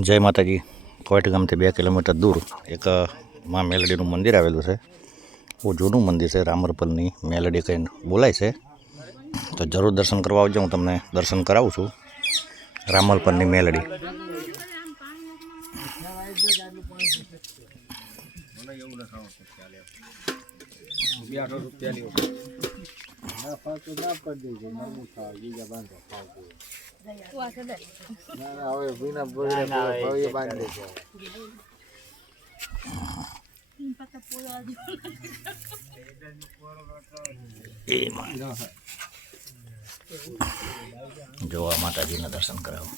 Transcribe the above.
જય માતાજી. કોઈટ ગામથી 2 કિલોમીટર દૂર એક માં મેલડીનું મંદિર આવેલું છે. બહુ જૂનું મંદિર છે. રામરપલની મેલડી કહીને બોલાય છે. તો જરૂર દર્શન કરવા આવજો. હું તમને દર્શન કરાવું છું રામરપલની મેલડી. જોવા માતાજીના દર્શન કરાવો.